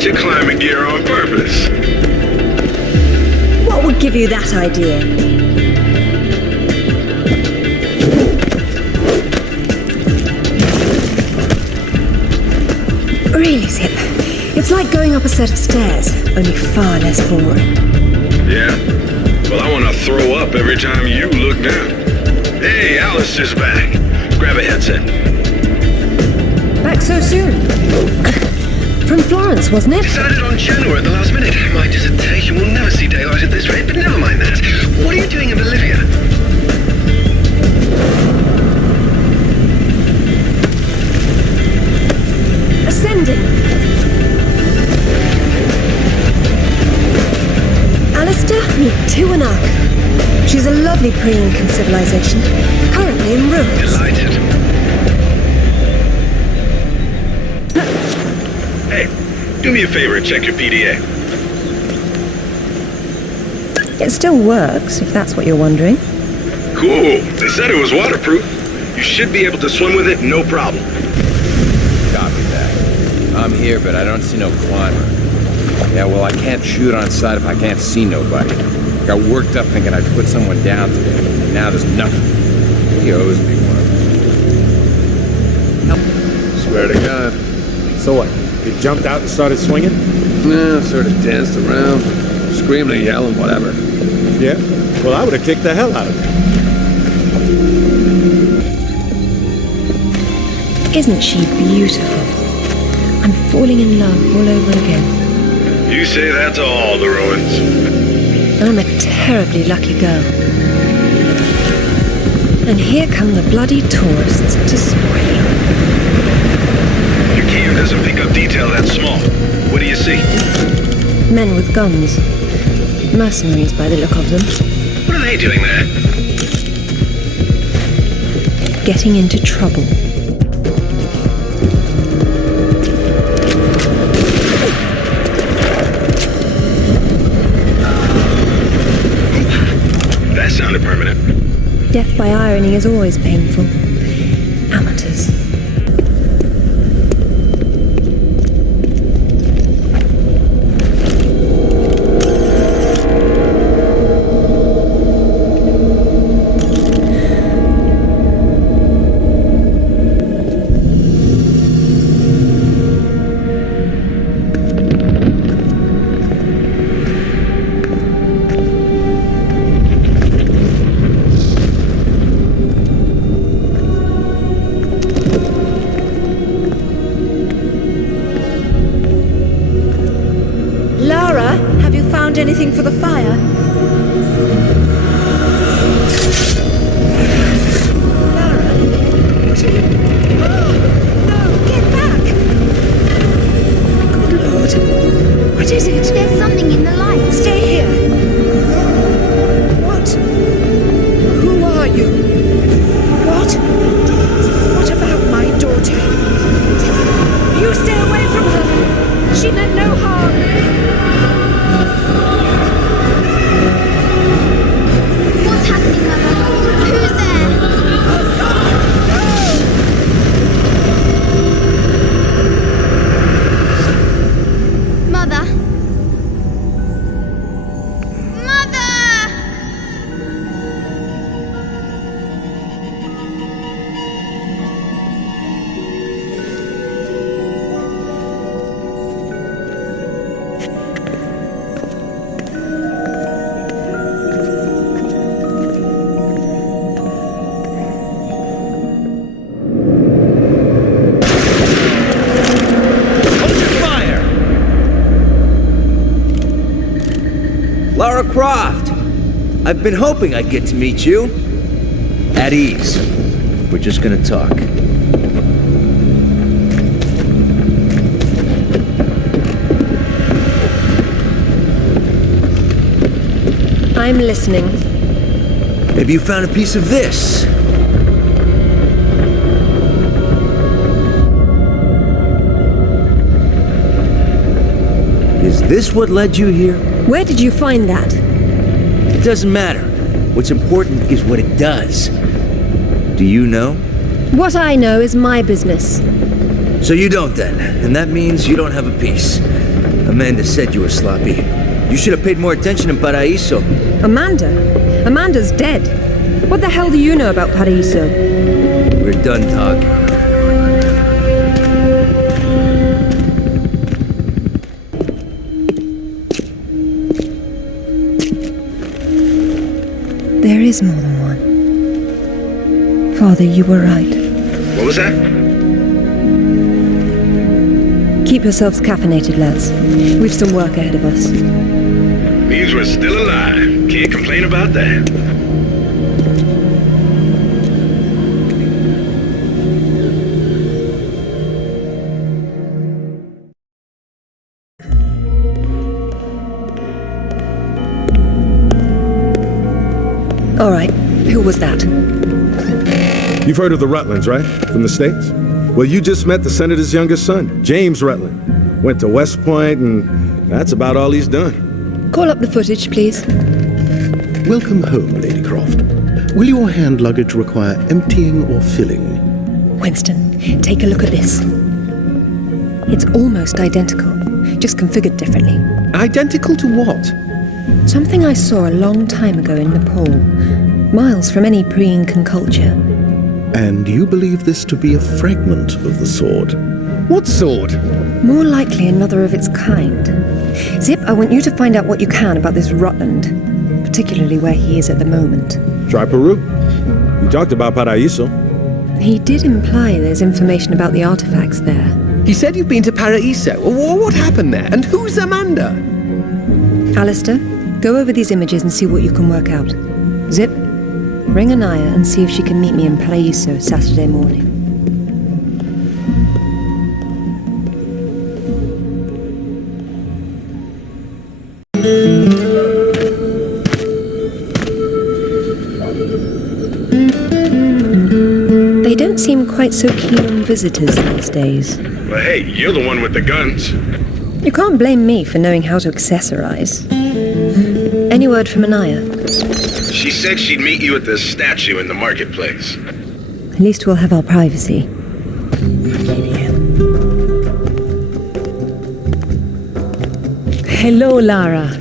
brought your climbing gear on purpose. What would give you that idea? Really, Zip, it's like going up a set of stairs, only far less boring. Yeah? Well, I want to throw up every time you look down. Hey, Alistair's back. Grab a headset. Back so soon? From Florence, wasn't it? Decided on Genoa at the last minute. My dissertation will never see daylight at this rate, but never mind that. What are you doing in Bolivia? Ascending. Alistair, meet Tiwanaku. She's a lovely pre-Incan civilization, currently in ruins. Delighted. Hey, do me a favor and check your PDA. It still works, if that's what you're wondering. Cool. They said it was waterproof. You should be able to swim with it, no problem. Copy that. I'm here, but I don't see no climber. Yeah, well, I can't shoot on sight if I can't see nobody. Got worked up thinking I'd put someone down today, and now there's nothing. He owes me one. Swear to God. So what? You jumped out and started swinging? No, sort of danced around, screaming and yelling, whatever. Yeah? Well, I would have kicked the hell out of you. Isn't she beautiful? I'm falling in love all over again. You say that to all the ruins. I'm a terribly lucky girl. And here come the bloody tourists to spoil you. Your gear doesn't pick up detail that small. What do you see? Men with guns. Mercenaries by the look of them. What are they doing there? Getting into trouble. That sounded permanent. Death by irony is always painful. Amateurs. Anything for the fire? Lara, what are you... No, get back! Good Lord. What is it? There's something in the light. Stay here. What? Who are you? What? What about my daughter? You stay away from her. She meant no harm. What's happening, Mother? Who's there? Mother? Mother! Lara Croft! I've been hoping I'd get to meet you. At ease. We're just gonna talk. I'm listening. Maybe you found a piece of this. Is this what led you here? Where did you find that? It doesn't matter. What's important is what it does. Do you know? What I know is my business. So you don't then, and that means you don't have a piece. Amanda said you were sloppy. You should have paid more attention in Paraíso. Amanda? Amanda's dead. What the hell do you know about Paraíso? We're done talking. There is more than one. Father, you were right. What was that? Keep yourselves caffeinated, lads. We've some work ahead of us. Means we're still alive. Can't complain about that. All right, who was that? You've heard of the Rutlands, right? From the States? Well, you just met the senator's youngest son, James Rutland. Went to West Point, and that's about all he's done. Call up the footage, please. Welcome home, Lady Croft. Will your hand luggage require emptying or filling? Winston, take a look at this. It's almost identical, just configured differently. Identical to what? Something I saw a long time ago in Nepal, miles from any pre-Incan culture. And you believe this to be a fragment of the sword? What sword? More likely another of its kind. Zip, I want you to find out what you can about this Rutland, particularly where he is at the moment. Try Peru. You talked about Paraíso. He did imply there's information about the artifacts there. He said you've been to Paraíso. What happened there? And who's Amanda? Alistair, go over these images and see what you can work out. Zip, ring Anaya and see if she can meet me in Paraíso Saturday morning. They don't seem quite so keen on visitors these days. Well, hey, you're the one with the guns. You can't blame me for knowing how to accessorize. Any word from Anaya? She said she'd meet you at the statue in the marketplace. At least we'll have our privacy. Hello, Lara.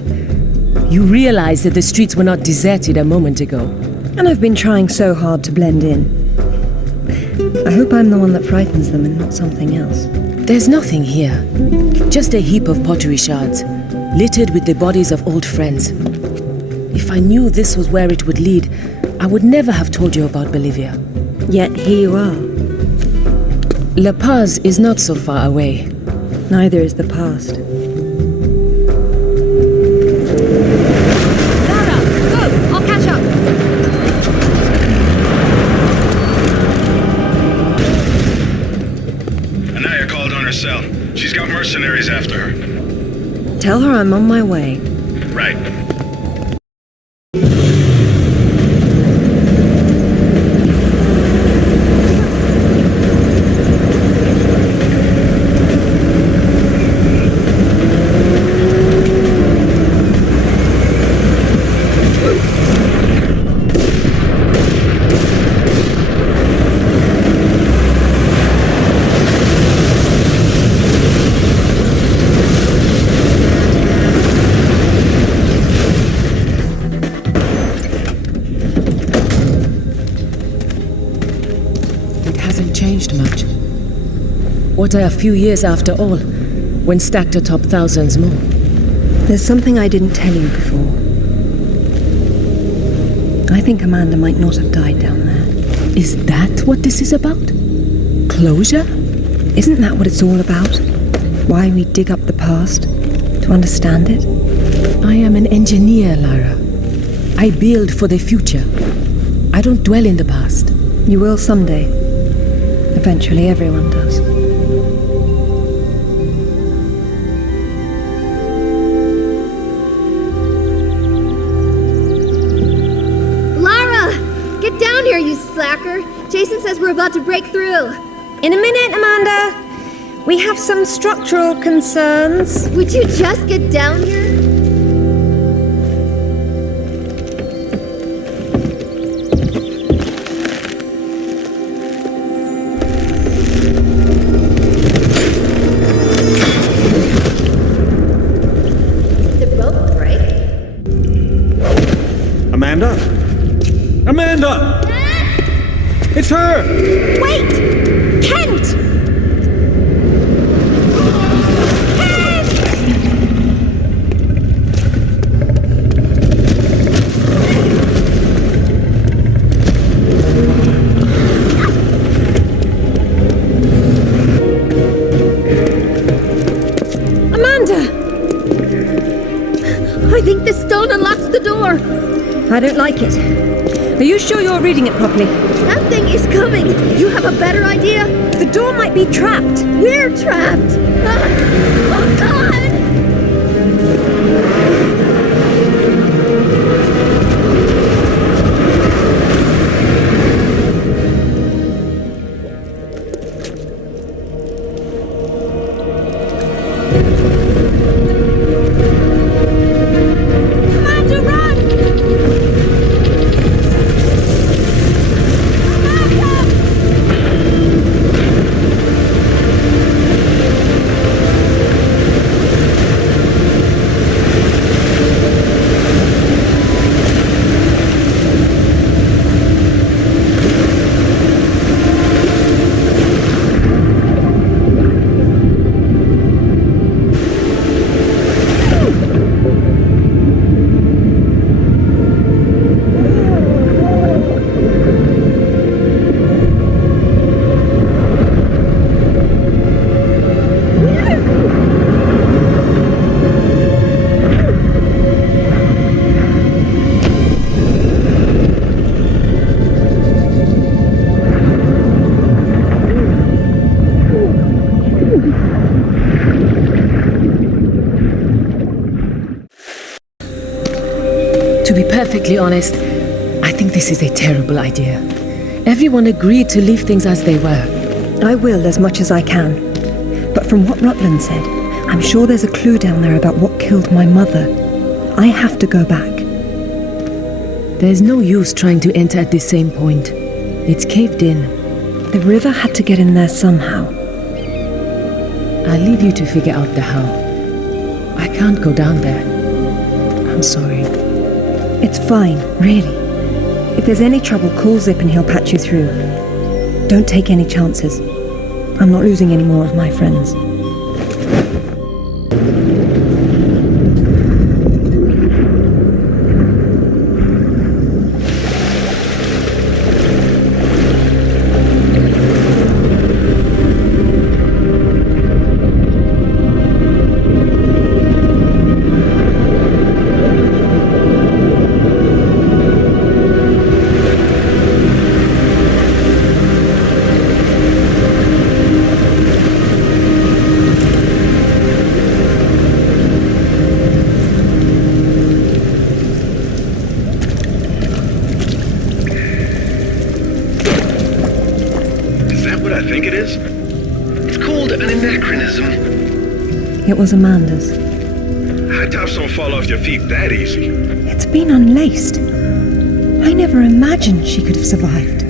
You realize that the streets were not deserted a moment ago. And I've been trying so hard to blend in. I hope I'm the one that frightens them and not something else. There's nothing here. Just a heap of pottery shards, littered with the bodies of old friends. If I knew this was where it would lead, I would never have told you about Bolivia. Yet here you are. La Paz is not so far away. Neither is the past. Lara, go! I'll catch up! Anaya called on her cell. She's got mercenaries after her. Tell her I'm on my way. Right. What are a few years after all, when stacked atop thousands more? There's something I didn't tell you before. I think Amanda might not have died down there. Is that what this is about? Closure? Isn't that what it's all about? Why we dig up the past? To understand it? I am an engineer, Lara. I build for the future. I don't dwell in the past. You will someday. Eventually everyone does. You slacker. Jason says we're about to break through. In a minute, Amanda. We have some structural concerns. Would you just get down here? Amanda? Amanda! It's her! Wait! Kent! I think this stone unlocks the door. I don't like it. Are you sure you're reading it properly? That thing is coming. You have a better idea? The door might be trapped. We're trapped. Oh, God! To be perfectly honest, I think this is a terrible idea. Everyone agreed to leave things as they were. I will as much as I can. But from what Rutland said, I'm sure there's a clue down there about what killed my mother. I have to go back. There's no use trying to enter at the same point. It's caved in. The river had to get in there somehow. I'll leave you to figure out the how. I can't go down there. I'm sorry. It's fine, really. If there's any trouble, call Zip and he'll patch you through. Don't take any chances. I'm not losing any more of my friends. It was Amanda's. High tops don't fall off your feet that easy. It's been unlaced. I never imagined she could have survived.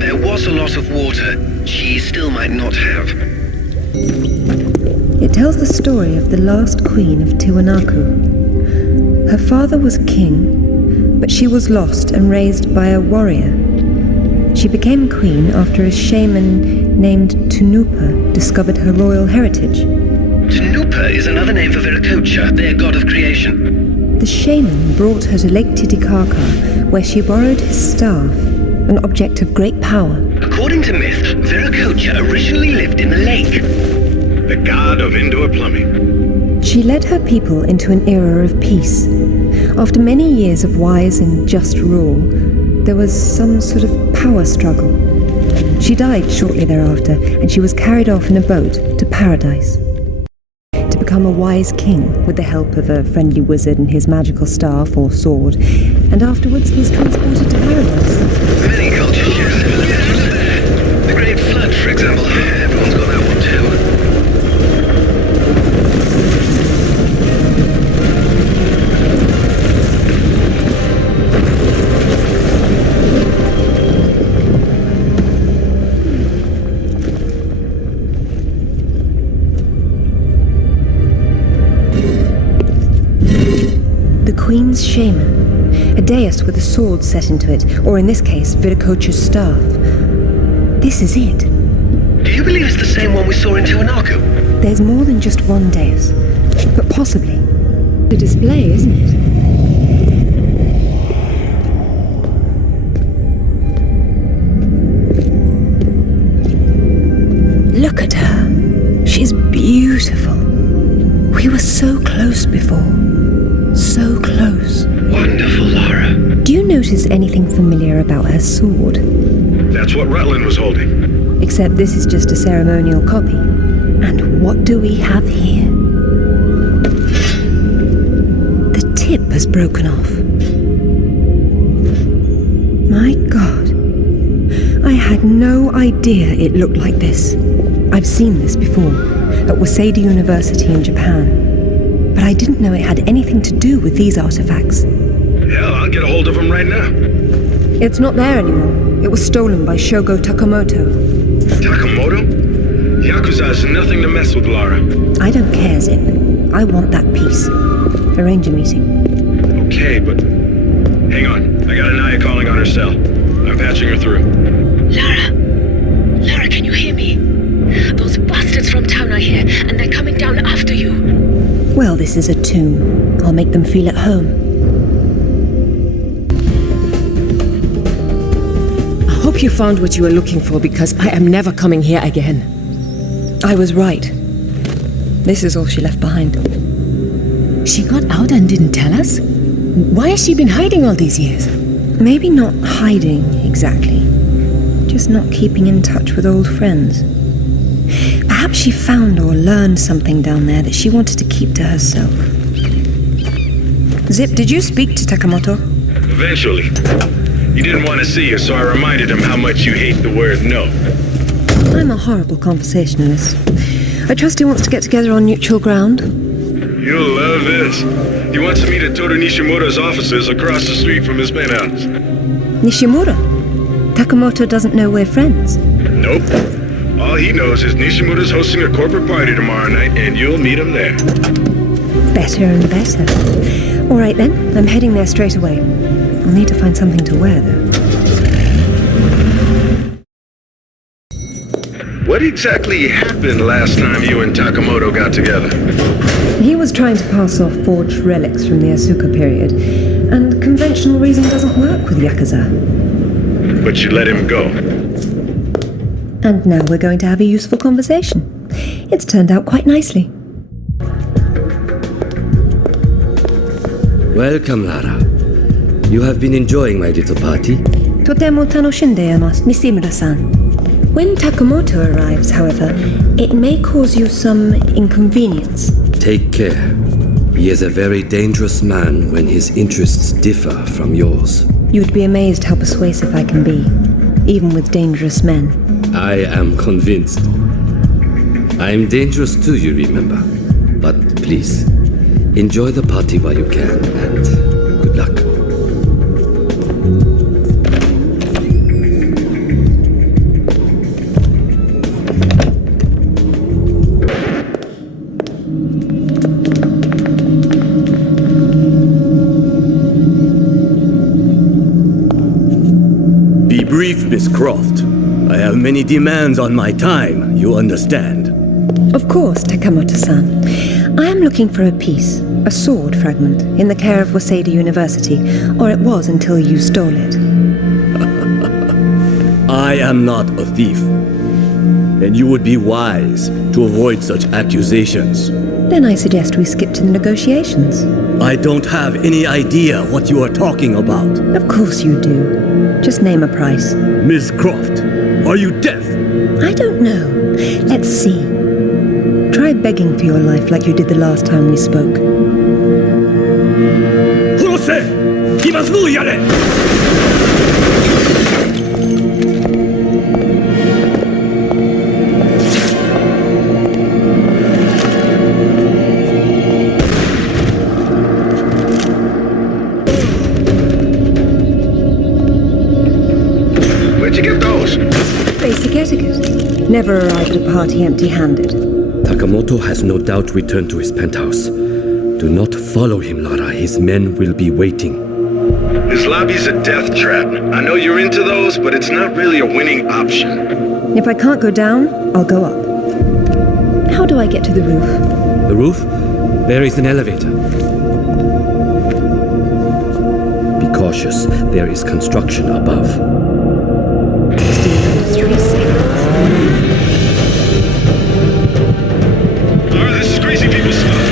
There was a lot of water. She still might not have. It tells the story of the last queen of Tiwanaku. Her father was king, but she was lost and raised by a warrior. She became queen after a shaman named Tunupa discovered her royal heritage. Tunupa is another name for Viracocha, their god of creation. The shaman brought her to Lake Titicaca, where she borrowed his staff, an object of great power. According to myth, Viracocha originally lived in the lake. The god of indoor plumbing. She led her people into an era of peace. After many years of wise and just rule, there was some sort of power struggle. She died shortly thereafter, and she was carried off in a boat to paradise. To become a wise king with the help of a friendly wizard and his magical staff or sword, and afterwards was transported to paradise. Many cultures share similar legends there. The Great Flood, for example. Everyone's got that one too. The Queen's shaman. A dais with a sword set into it, or in this case, Viracocha's staff. This is it. Do you believe it's the same one we saw in Tiwanaku? There's more than just one dais, but possibly. The display, isn't it? Look at her. She's beautiful. We were so close before. So close. Wonderful, Lara. Do you notice anything familiar about her sword? That's what Rutland was holding. Except this is just a ceremonial copy. And what do we have here? The tip has broken off. My God. I had no idea it looked like this. I've seen this before, at Waseda University in Japan. But I didn't know it had anything to do with these artifacts. Hell, I'll get a hold of him right now. It's not there anymore. It was stolen by Shogo Takamoto. Takamoto? Yakuza is nothing to mess with, Lara. I don't care, Zip. I want that piece. Arrange a meeting. Okay, but... Hang on. I got Anaya calling on her cell. I'm patching her through. Lara, can you hear me? Those bastards from town are here, and they're coming down after you. Well, this is a tomb. I'll make them feel at home. I hope you found what you were looking for, because I am never coming here again. I was right. This is all she left behind. She got out and didn't tell us? Why has she been hiding all these years? Maybe not hiding, exactly. Just not keeping in touch with old friends. Perhaps she found or learned something down there that she wanted to keep to herself. Zip, did you speak to Takamoto? Eventually. He didn't want to see you, so I reminded him how much you hate the word no. I'm a horrible conversationalist. I trust he wants to get together on neutral ground. You'll love this. He wants to meet at Toru Nishimura's offices across the street from his penthouse. Nishimura? Takamoto doesn't know we're friends. Nope. All he knows is Nishimura's hosting a corporate party tomorrow night, and you'll meet him there. Better and better. All right then, I'm heading there straight away. I'll need to find something to wear, though. What exactly happened last time you and Takamoto got together? He was trying to pass off forged relics from the Asuka period, and conventional reason doesn't work with Yakuza. But you let him go. And now we're going to have a useful conversation. It's turned out quite nicely. Welcome, Lara. You have been enjoying my little party? Totemo tanoshindeimasu, Nishimura-san. When Takamoto arrives, however, it may cause you some inconvenience. Take care. He is a very dangerous man when his interests differ from yours. You'd be amazed how persuasive I can be, even with dangerous men. I am convinced. I am dangerous too, you remember. But please, enjoy the party while you can, and good luck. Be brief, Miss Croft. I have many demands on my time, you understand. Of course, Takamoto-san. I am looking for a piece, a sword fragment, in the care of Waseda University, or it was until you stole it. I am not a thief, and you would be wise to avoid such accusations. Then I suggest we skip to the negotiations. I don't have any idea what you are talking about. Of course you do. Just name a price. Miss Croft, are you deaf? I don't know. Let's see. Try begging for your life like you did the last time we spoke. Where'd you get those? Basic etiquette. Never arrive at a party empty-handed. Takamoto has no doubt returned to his penthouse. Do not follow him, Lara. his men will be waiting. His lobby's a death trap. I know you're into those, but it's not really a winning option. If I can't go down, I'll go up. How do I get to the roof? The roof? There is an elevator. Be cautious. There is construction above. This is crazy people stuff.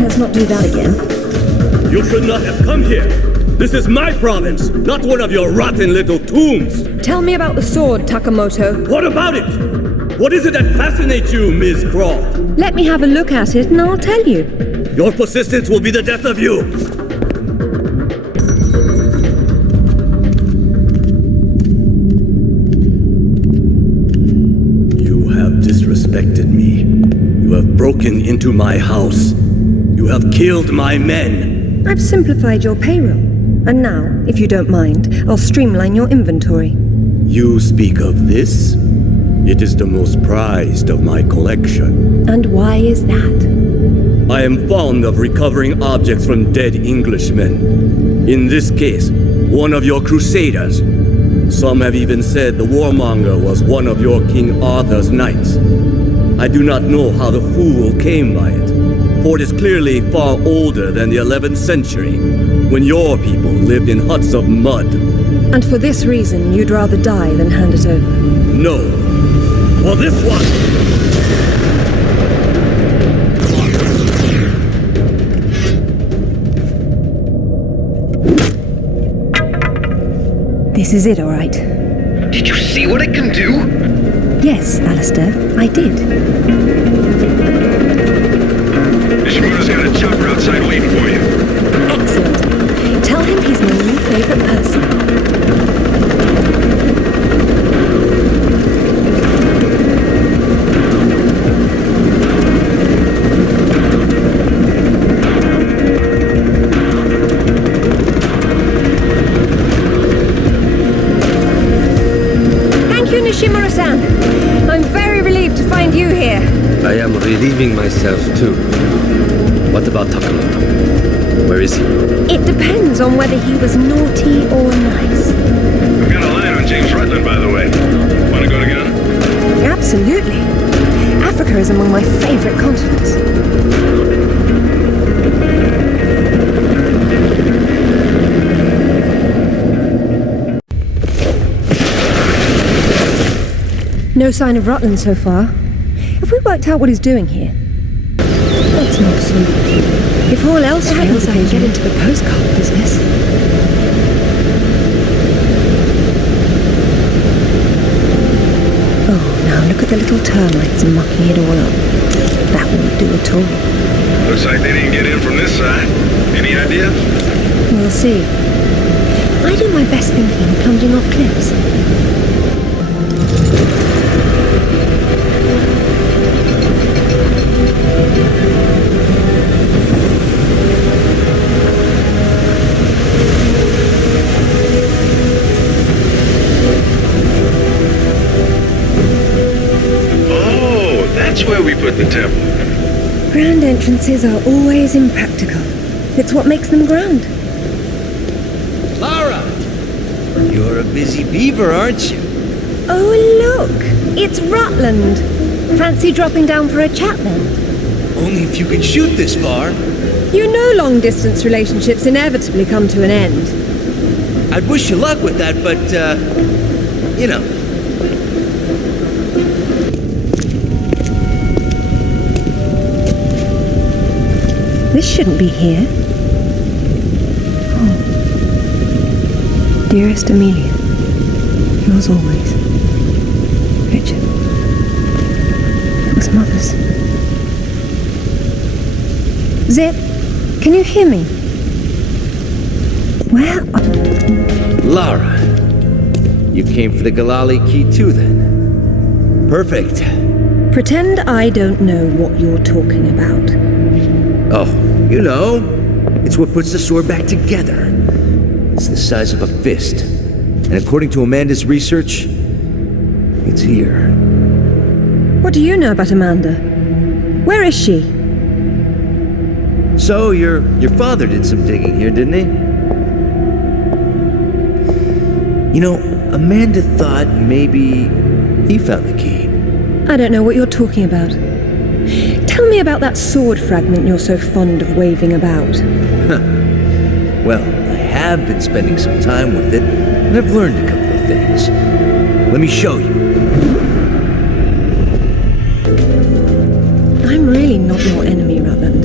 Let's not do that again. You should not have come here. This is my province, not one of your rotten little tombs. Tell me about the sword, Takamoto. What about it? What is it that fascinates you, Ms. Croft? Let me have a look at it and I'll tell you. Your persistence will be the death of you. You have disrespected me. You have broken into my house. You have killed my men. I've simplified your payroll. And now, if you don't mind, I'll streamline your inventory. You speak of this? It is the most prized of my collection. And why is that? I am fond of recovering objects from dead Englishmen. In this case, one of your crusaders. Some have even said the warmonger was one of your King Arthur's knights. I do not know how the fool came by it, for it is clearly far older than the 11th century, when your people lived in huts of mud. And for this reason, you'd rather die than hand it over? No. For this one! This is it, all right. Did you see what it can do? Yes, Alistair, I did. Nishimura's got a chopper outside waiting for you. Excellent. Tell him he's my new favorite person. Nishimura-san, I'm very relieved to find you here. I am relieving myself too. What about Takamoto? Where is he? It depends on whether he was naughty or nice. I've got a line on James Rutland, by the way. Want to go together? Absolutely. Africa is among my favorite continents. No sign of Rutland so far. Have we worked out what he's doing here? That's not so. If all else fails, I can get into the postcard business. Oh, now look at the little termites mucking it all up. That won't do at all. Looks like they didn't get in from this side. Any idea? We'll see. I do my best thinking plunging off cliffs. That's where we put the temple. Grand entrances are always impractical. It's what makes them grand. Lara! You're a busy beaver, aren't you? Oh, look! It's Rutland. Fancy dropping down for a chat then? Only if you can shoot this far. You know long-distance relationships inevitably come to an end. I'd wish you luck with that, but, you know. This shouldn't be here. Oh. Dearest Amelia, yours always, Richard. It was Mother's. Zip, can you hear me? Where are... Lara, you came for the Galali key too, then? Perfect. Pretend I don't know what you're talking about. Oh, you know, it's what puts the sword back together. It's the size of a fist. And according to Amanda's research, it's here. What do you know about Amanda? Where is she? So, your father did some digging here, didn't he? You know, Amanda thought maybe he found the key. I don't know what you're talking about. Tell me about that sword fragment you're so fond of waving about. Well, I have been spending some time with it, and I've learned a couple of things. Let me show you. I'm really not your enemy, Rutland.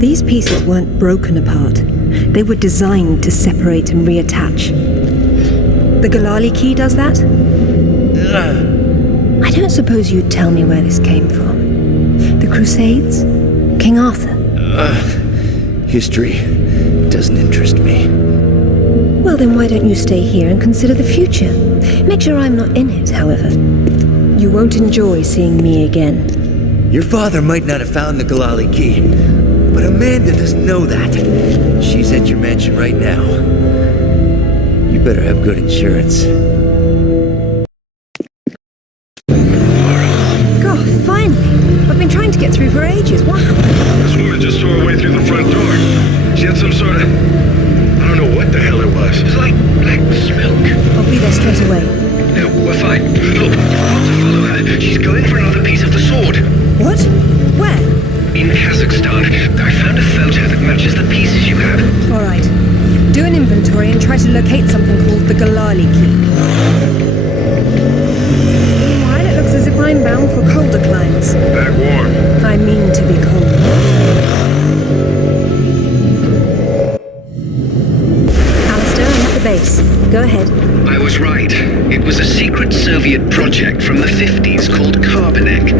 These pieces weren't broken apart. They were designed to separate and reattach. The Galali key does that? I don't suppose you'd tell me where this came from. The Crusades? King Arthur? History doesn't interest me. Well, then why don't you stay here and consider the future? Make sure I'm not in it, however. You won't enjoy seeing me again. Your father might not have found the Galali key, but Amanda doesn't know that. She's at your mansion right now. You better have good insurance. God, finally! I've been trying to get through for ages. What happened? This woman just tore her way through the front door. She had some sort of... I don't know what the hell it was. It's like black smoke. I'll be there straight away. No, we're fine. Look, I've got to follow her. She's going for another piece of the sword. What? Where? In Kazakhstan. I found a photo that matches the pieces you have. All right. Do an inventory and try to locate something called the Galali key. Meanwhile, it looks as if I'm bound for colder climes. Back warm. I mean to be cold. Alistair, I'm at the base. Go ahead. I was right. It was a secret Soviet project from the 50s called Carbonek.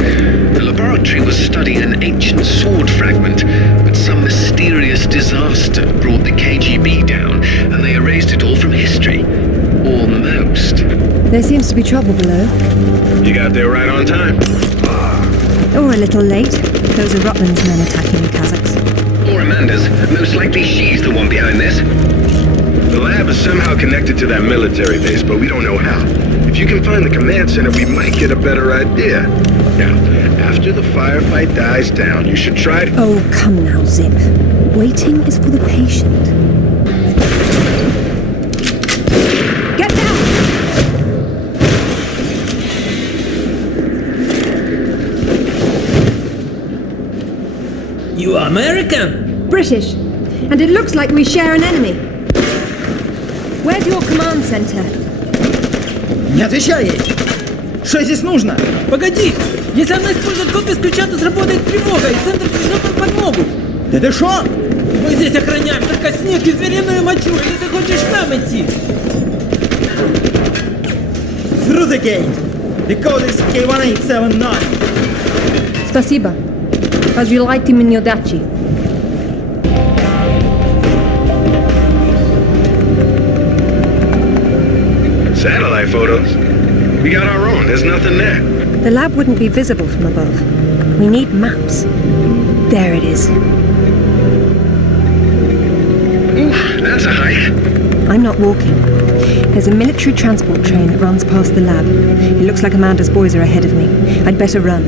The laboratory was studying an ancient sword fragment, but some mysterious disaster brought the KGB down, and they erased it all from history. Almost. There seems to be trouble below. You got there right on time. Or a little late. Those are Rutland's men attacking the Kazakhs. Or Amanda's. Most likely she's the one behind this. The lab is somehow connected to that military base, but we don't know how. If you can find the command center, we might get a better idea. Now, after the firefight dies down, you should try to... Oh, come now, Zip. Waiting is for the patient. Get down! You are American? British. And it looks like we share an enemy. Where's your command center? Не отвечай ей! Что здесь нужно? Погоди! Если она использует код без ключа, то сработает тревога, и центр придет на подмогу! Ты шо? Мы здесь охраняем только снег и звериную мочу, или ты хочешь сам идти? Through the gate! The code is K1879. Спасибо. As you liked him in your dachi. Satellite photos? We got our own. There's nothing there. The lab wouldn't be visible from above. We need maps. There it is. Oof, that's a hike. I'm not walking. There's a military transport train that runs past the lab. It looks like Amanda's boys are ahead of me. I'd better run.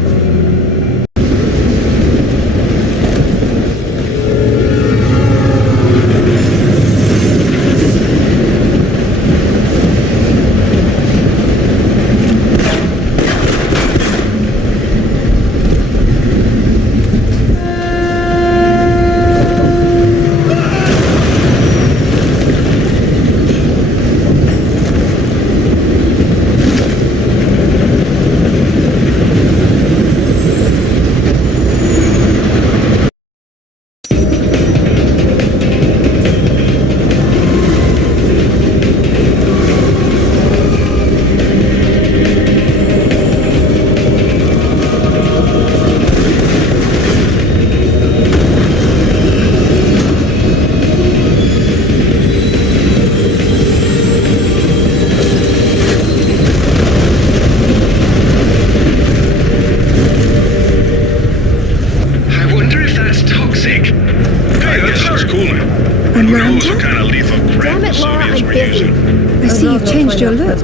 Those are kind of lethal crap Damn the it, Laura, Soviets I'm were busy. using. I see you've changed your look.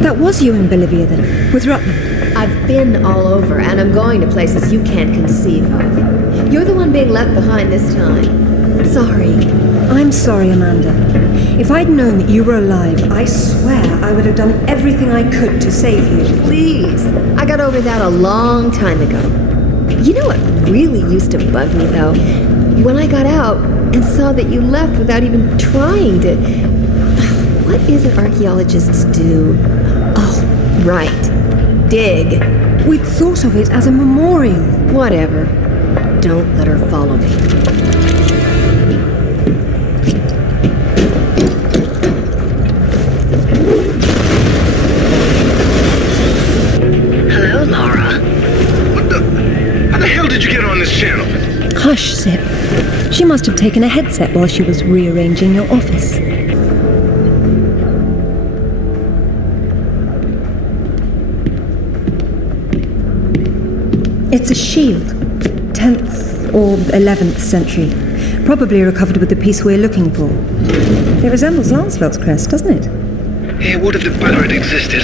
That was you in Bolivia then, with Rutland. I've been all over, and I'm going to places you can't conceive of. You're the one being left behind this time. Sorry. I'm sorry, Amanda. If I'd known that you were alive, I swear I would have done everything I could to save you. Please. I got over that a long time ago. You know what really used to bug me, though? When I got out and saw that you left without even trying to... What is it archaeologists do? Oh, right. Dig. We'd thought of it as a memorial. Whatever. Don't let her follow me. Hello, Laura. What the? How the hell did you get on this channel? Hush, Zip. She must have taken a headset while she was rearranging your office. It's a shield. 10th or 11th century. Probably recovered with the piece we're looking for. It resembles Lancelot's crest, doesn't it? It would have the better it existed.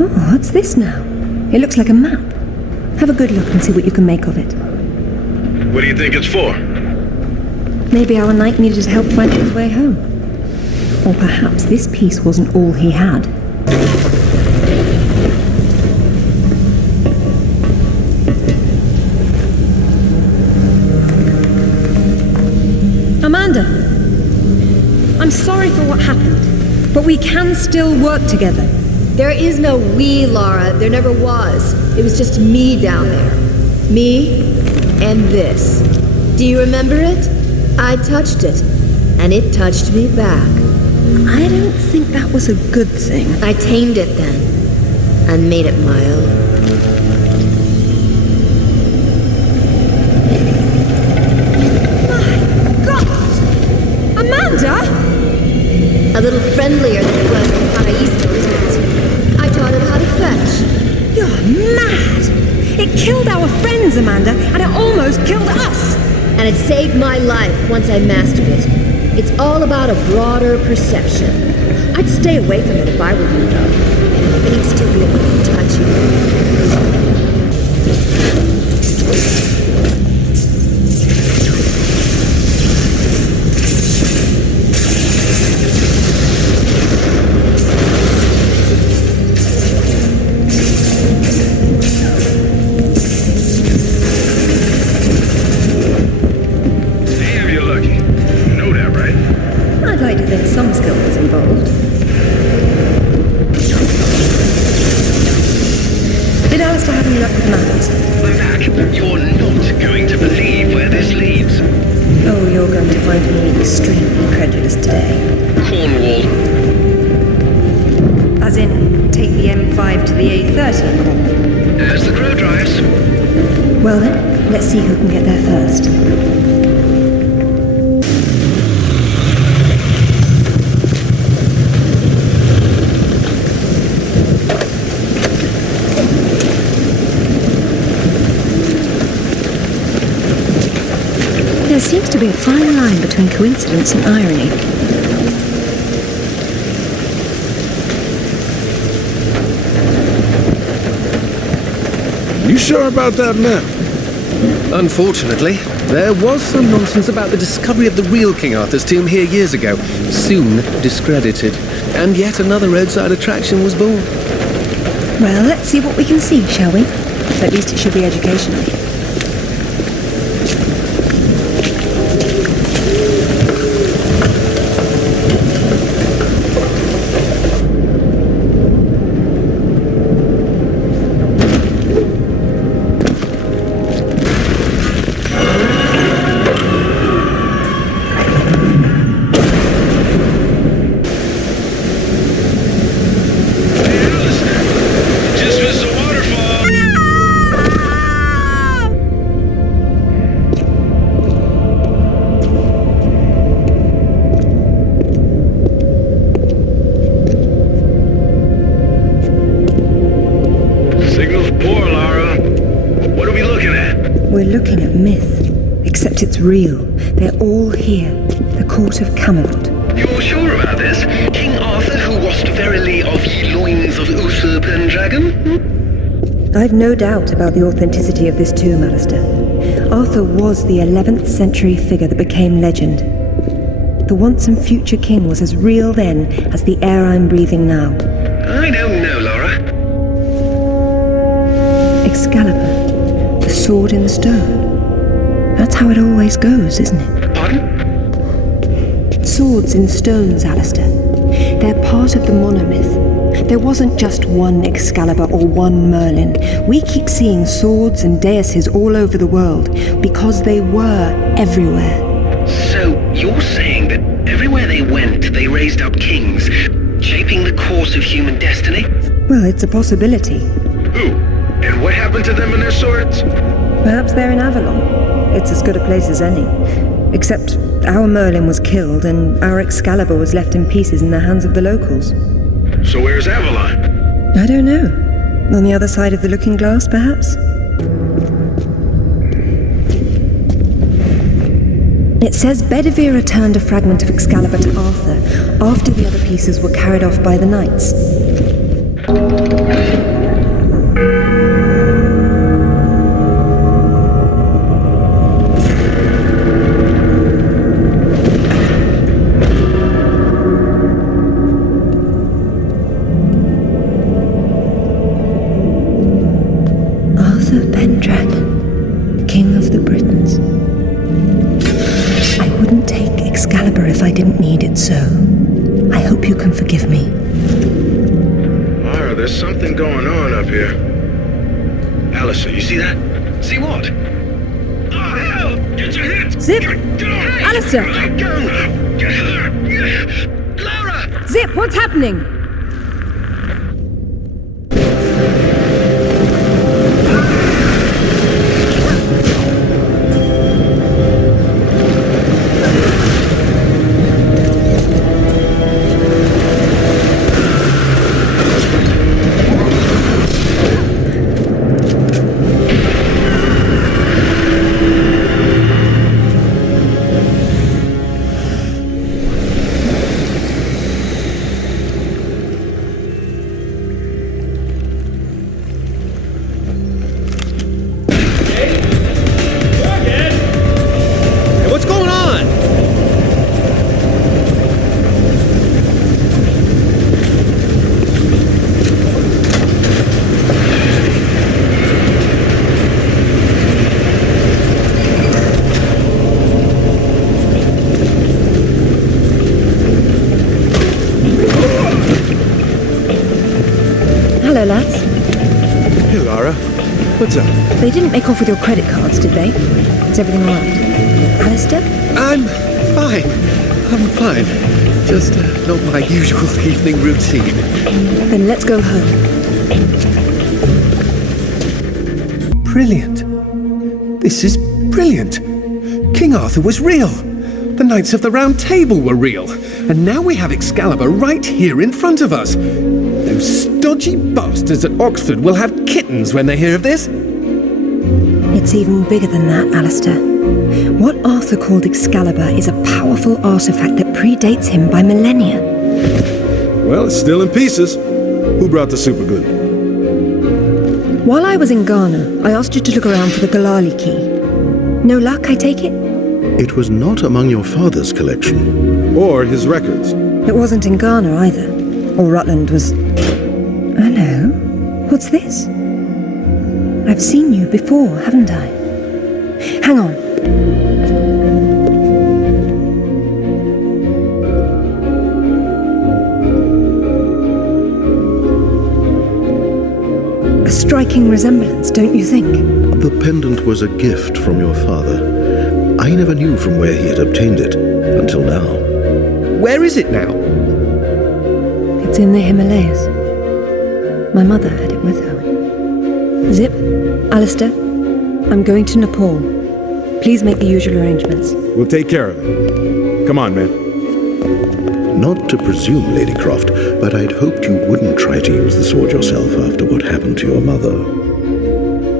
Oh, what's this now? It looks like a map. Have a good look and see what you can make of it. What do you think it's for? Maybe our knight needed help finding his way home. Or perhaps this piece wasn't all he had. Amanda! I'm sorry for what happened, but we can still work together. There is no we, Laura. There never was. It was just me down there. Me and this. Do you remember it? I touched it, and it touched me back. I don't think that was a good thing. I tamed it then, and made it my own. My God! Amanda! A little friendlier than it was in Paraíso, isn't it? I taught him how to fetch. You're mad! It killed our friends, Amanda, and it almost killed us! And it saved my life once I mastered it. It's all about a broader perception. I'd stay away from it if I were you, though. But he'd still be able to touch you. Damn, you're lucky. You know that, right? I'd like to think some skill was involved. Did Alistair have any luck with maps? Mac, you're not going to believe where this leads. Oh, you're going to find me extremely credulous today. Cornwall. As in, take the M5 to the A30 Cornwall. As the crow drives. Well then, let's see who can get there first. There seems to be a fine line between coincidence and irony. You sure about that map? Unfortunately, there was some nonsense about the discovery of the real King Arthur's tomb here years ago, soon discredited. And yet another roadside attraction was born. Well, let's see what we can see, shall we? At least it should be educational. Just missed a waterfall. Signal's poor, Lara. What are we looking at? We're looking at myth, except it's real. They're all here. The court of Camelot. You're sure about this? King Arthur, who wast verily of ye loins of Uther Pendragon? I've no doubt about the authenticity of this tomb, Alistair. Arthur was the 11th century figure that became legend. The once and future king was as real then as the air I'm breathing now. I don't know, Laura. Excalibur, the sword in the stone. That's how it always goes, isn't it? Pardon? Swords in stones, Alistair. They're part of the monomyth. There wasn't just one Excalibur or one Merlin. We keep seeing swords and daises all over the world because they were everywhere. So, you're saying that everywhere they went, they raised up kings, shaping the course of human destiny? Well, it's a possibility. Who? And what happened to them and their swords? Perhaps they're in Avalon. It's as good a place as any. Except our Merlin was killed and our Excalibur was left in pieces in the hands of the locals. So where's Avalon? I don't know. On the other side of the looking glass, perhaps? It says Bedivere returned a fragment of Excalibur to Arthur after the other pieces were carried off by the knights. Arthur Pendragon, King of the Britons. I wouldn't take Excalibur if I didn't need it so. I hope you can forgive me. Mara, there's something going on up here. Alistair, you see that? See what? Oh, hell! Get your hit! Zip! Get on! Alistair! Get her! Laura! Zip, what's happening? Hello, lads. Hey, Lara. What's up? They didn't make off with your credit cards, did they? Is everything all right? Alistair? I'm fine. I'm fine. Just not my usual evening routine. Then let's go home. Brilliant. This is brilliant. King Arthur was real. The Knights of the Round Table were real. And now we have Excalibur right here in front of us. Those stodgy bastards at Oxford will have kittens when they hear of this. It's even bigger than that, Alistair. What Arthur called Excalibur is a powerful artifact that predates him by millennia. Well, it's still in pieces. Who brought the superglue? While I was in Ghana, I asked you to look around for the Galali key. No luck, I take it? It was not among your father's collection. Or his records. It wasn't in Ghana either. Or Rutland was... Hello? What's this? I've seen you before, haven't I? Hang on. A striking resemblance, don't you think? The pendant was a gift from your father. I never knew from where he had obtained it, until now. Where is it now? It's in the Himalayas. My mother had it with her. Zip, Alistair, I'm going to Nepal. Please make the usual arrangements. We'll take care of it. Come on, man. Not to presume, Lady Croft, but I'd hoped you wouldn't try to use the sword yourself after what happened to your mother.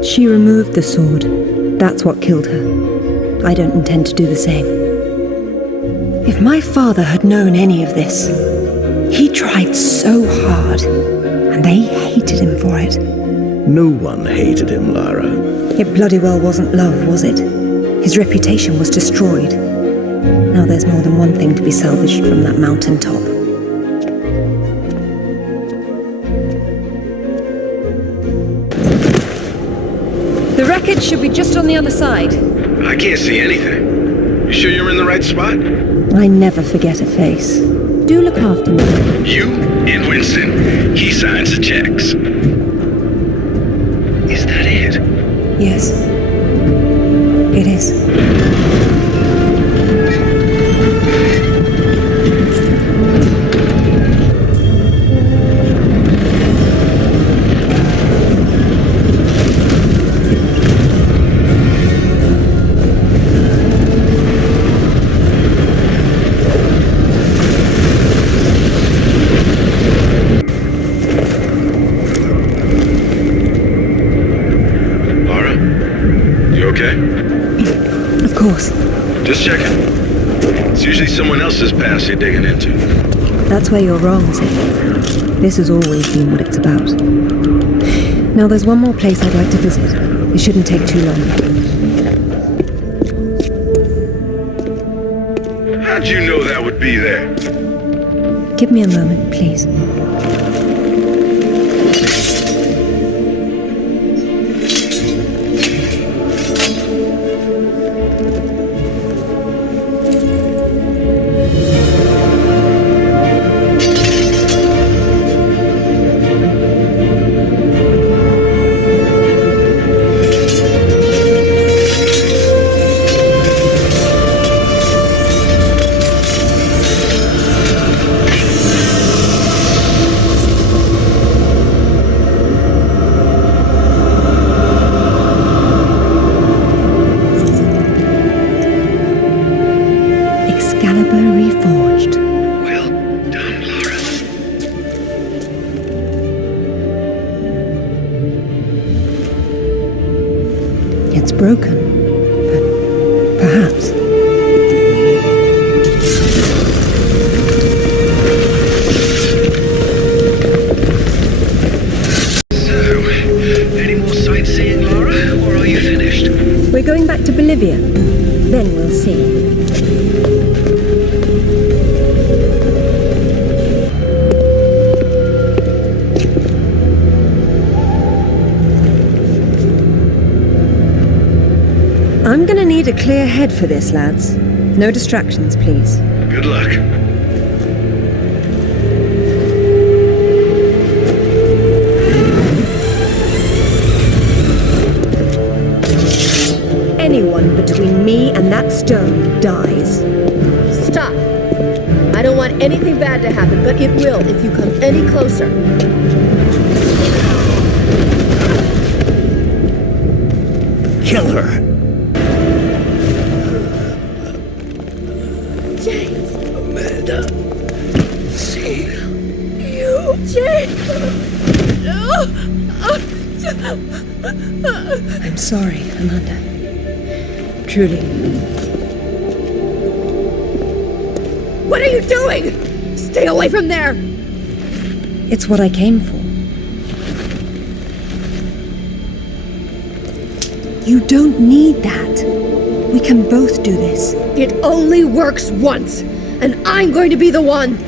She removed the sword. That's what killed her. I don't intend to do the same. If my father had known any of this, he tried so hard, and they hated him for it. No one hated him, Lara. It bloody well wasn't love, was it? His reputation was destroyed. Now there's more than one thing to be salvaged from that mountaintop. The wreckage should be just on the other side. I can't see anything. You sure you're in the right spot? I never forget a face. Do look after me. You and Winston. He signs the checks. Is that it? Yes, it is. Of course. Just checking. It's usually someone else's past you're digging into. That's where you're wrong, Sid. This has always been what it's about. Now there's one more place I'd like to visit. It shouldn't take too long. How'd you know that would be there? Give me a moment, please. It's broken, but perhaps. So, any more sightseeing, Lara, or are you finished? We're going back to Bolivia. Then we'll see. I'm gonna need a clear head for this, lads. No distractions, please. Good luck. Anyone between me and that stone dies. Stop! I don't want anything bad to happen, but it will if you come any closer. Kill her! James! Amanda. See you. James! I'm sorry, Amanda. Truly. What are you doing? Stay away from there! It's what I came for. You don't need that. We can both do this. It only works once, and I'm going to be the one.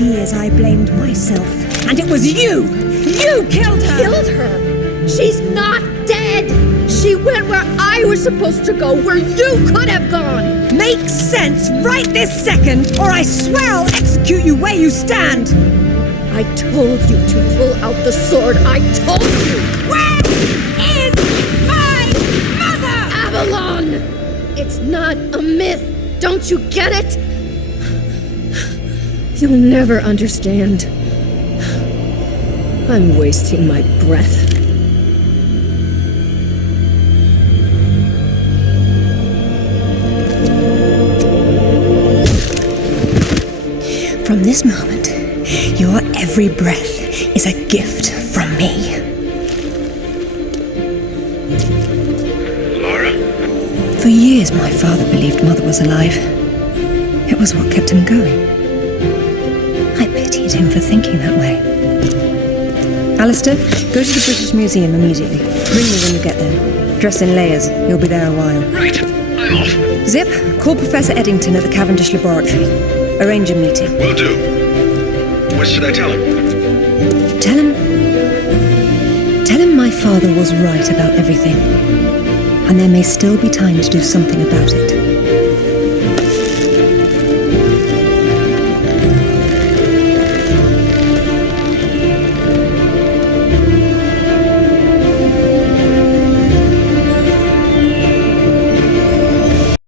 years I blamed myself. And it was you! You killed her! Killed her? She's not dead! She went where I was supposed to go, where you could have gone! Make sense right this second, or I swear I'll execute you where you stand! I told you to pull out the sword. I told you! Where is my mother? Avalon! It's not a myth. Don't you get it? You'll never understand. I'm wasting my breath. From this moment, your every breath is a gift from me. Laura? For years, my father believed Mother was alive. It was what kept him going. I pitied him for thinking that way. Alistair, go to the British Museum immediately. Ring me when you get there. Dress in layers. You'll be there a while. Right, I'm off. Zip, call Professor Eddington at the Cavendish Laboratory. Arrange a meeting. Will do. What should I tell him? Tell him my father was right about everything. And there may still be time to do something about it.